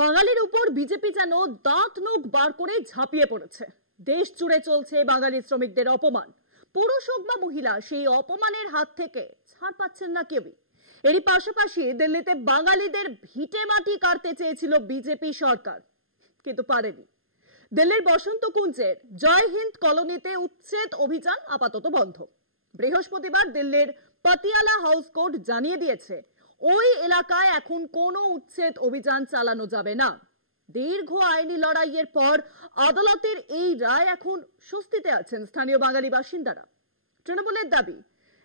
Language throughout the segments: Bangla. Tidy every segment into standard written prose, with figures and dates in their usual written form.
বাঙালির উপর বিজেপি যেন দাঁত নখ বার করে ঝাঁপিয়ে পড়েছে। দেশ জুড়ে চলছে বাঙালি শ্রমিকদের অপমান। পুরুষ হোক বা মহিলা, সেই অপমানের হাত থেকে ছাড় পাচ্ছেন না কেউই। এরই পাশাপাশি দিল্লিতে বাঙালিদের ভিটে মাটি কাটতে চেয়েছিল বিজেপি সরকার, কিন্তু পারেনি। দিল্লির বসন্ত কুঞ্জের জয় হিন্দ কলোনিতে উচ্ছেদ অভিযান আপাতত বন্ধ। বৃহস্পতিবার দিল্লির পাতিয়ালা হাউস কোর্ট জানিয়ে দিয়েছে ওই এলাকায় এখন কোনো উচ্ছেদ অভিযান চালানো যাবে না। দীর্ঘ আইনি লড়াইয়ের পর আদালতের এই রায় এখন স্বস্তিতে আছেন স্থানীয় বাঙালি বাসিন্দারা। তৃণমূলের দাবি,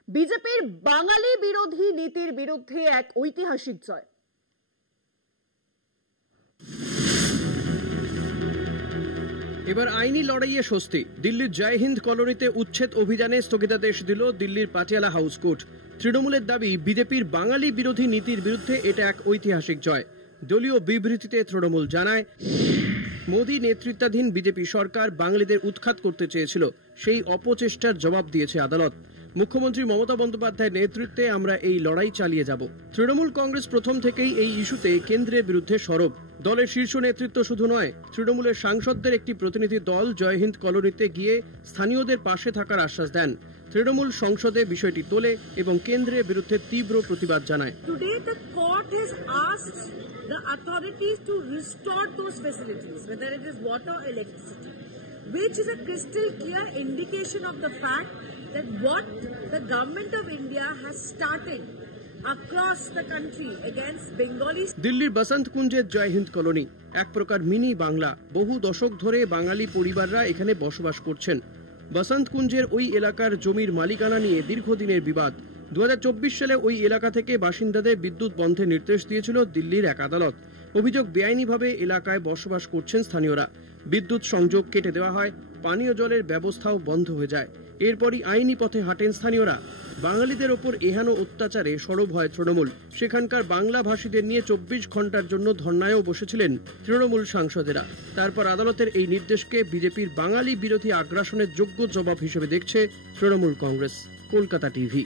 বিজেপির বাঙালি বিরোধী নীতির বিরুদ্ধে এক ঐতিহাসিক জয়। এবার আইনি লড়াইয়ে স্বস্তি। দিল্লির জয় হিন্দ কলোনিতে উচ্ছেদ অভিযানে স্থগিতাদেশ দিল দিল্লির পাটিয়ালা হাউস কোর্ট। তৃণমূলের দাবি, বিজেপির বাঙালি বিরোধী নীতির বিরুদ্ধে এটা এক ঐতিহাসিক জয়। দলীয় বিবৃতিতে তৃণমূল জানায়, মোদী নেতৃত্বাধীন বিজেপি সরকার বাঙালিদের উৎখাত করতে চেয়েছিল, সেই অপচেষ্টার জবাব দিয়েছে আদালত। মুখ্যমন্ত্রী মমতা বন্দ্যোপাধ্যায়ের নেতৃত্বে আমরা এই লড়াই চালিয়ে যাব। তৃণমূল কংগ্রেস প্রথম থেকেই এই ইস্যুতে কেন্দ্রের বিরুদ্ধে সরব। দলের শীর্ষ নেতৃত্ব শুধু নয়, তৃণমূলের সাংসদদের একটি প্রতিনিধি দল জয় হিন্দ কলোনিতে গিয়ে স্থানীয়দের পাশে থাকার আশ্বাস দেন। তৃণমূল সংসদে বিষয়টি তোলে এবং কেন্দ্রের বিরুদ্ধে তীব্র প্রতিবাদ জানায়। The authorities to restore those facilities, whether it is water or electricity, which is a crystal clear indication of the fact that what the government of India has started across the country against Bengalis. দিল্লির বসন্ত কুঞ্জের জয় হিন্দ কলোনি এক প্রকার মিনি বাংলা। বহু দশক ধরে বাঙালি পরিবাররা এখানে বসবাস করছেন। বসন্ত কুঞ্জের ওই এলাকার জমির মালিকানা নিয়ে দীর্ঘদিনের বিবাদ। 2024 সালে ওই এলাকা থেকে বাসিন্দাদের বিদ্যুৎ বন্ধের নির্দেশ দিয়েছিল দিল্লির এক আদালত। অভিযোগ, বেআইনিভাবে এলাকায় বসবাস করছেন স্থানীয়রা। বিদ্যুৎ সংযোগ কেটে দেওয়া হয়, পানীয় জলের ব্যবস্থাও বন্ধ হয়ে যায়। এরপরই আইনি পথে হাঁটেন স্থানীয়রা। বাঙালিদের ওপর এহেন অত্যাচারে সরব হয় তৃণমূল। সেখানকার বাংলা ভাষীদের নিয়ে 24 ঘন্টার জন্য ধর্নায়ও বসেছিলেন তৃণমূল সাংসদেরা। তারপর আদালতের এই নির্দেশকে বিজেপির বাঙালি বিরোধী আগ্রাসনের যোগ্য জবাব হিসেবে দেখছে তৃণমূল কংগ্রেস। কলকাতা টিভি।